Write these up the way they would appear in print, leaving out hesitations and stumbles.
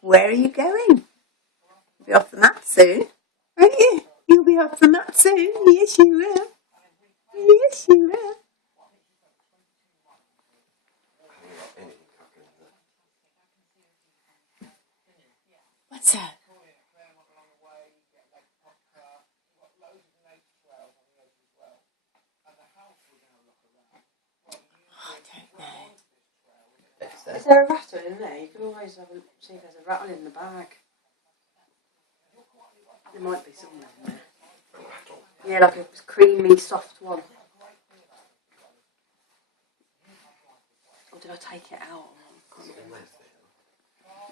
Where are you going? You'll be off the mat soon, won't you? You'll be off the mat soon. Yes, you will. Yes, you will. What's that? I don't know. Is there a rattle in there? You can always have a, see if there's a rattle in the bag. There might be somewhere in there. A rattle? Yeah, like a creamy, soft one. Or did I take it out?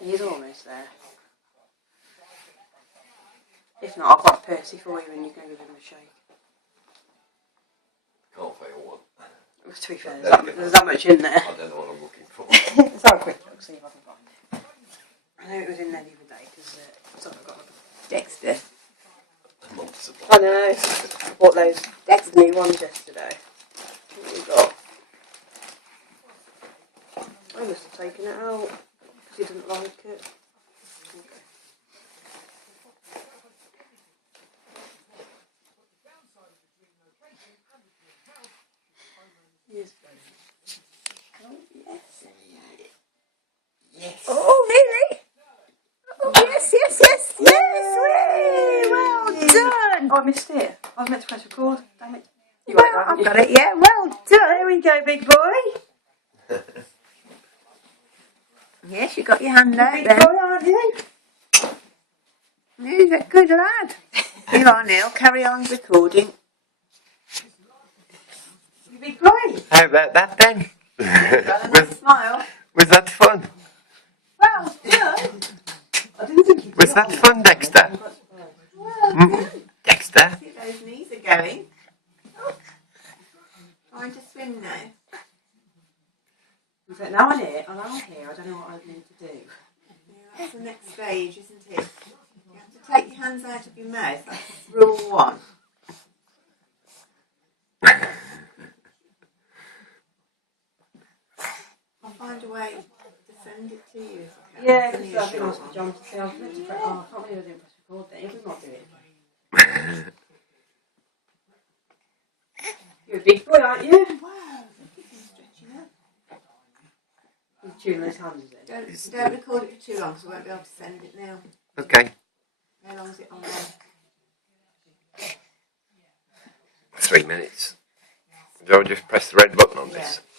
He is almost there. If not, I've got Percy for you and you can give him a shake. Can't fail one. To be fair, there's that much in there. I don't know what I'm looking for. Let's have a quick look, see if I can find it. I know it was in there the other day because I've got Dexter. A month supply. I know. I bought those Dexter new ones yesterday. What have we got? I must have taken it out because he didn't like it. Okay. Yes. Oh, yes. Yes. Oh, really? Oh, yes, yes, yes, yes. Whee! Well done. Oh, I missed it. I was meant to press record. Damn it. You Well, got it, I've got it, yeah. Well done. There we go, big boy. Yes, you got your hand out Big then. boy, aren't you? He's a good lad. You are, Neil. Carry on recording. You big boy. How about that then? Smile. Was that fun? Well done. I didn't think you Was that fun, Dexter? Well done. Dexter? See, those knees are going. Oh. Trying to swim now. In fact, now I'm here, I don't know what I need to do. Yeah, that's the next stage, isn't it? You have to take your hands out of your mouth. That's rule 1. I'll find a way to send it to you. Yeah, Send because you a I've been short asked one. John to say I was meant to press. Oh, I can't believe I didn't press record then. He does not do it. You're a big boy, aren't you? Wow, look at him stretching up. He's chewing those hands in. Don't record it for too long, because I won't be able to send it now. Okay. How long is it on there? 3 minutes. Do I just press the red button on this? Yeah.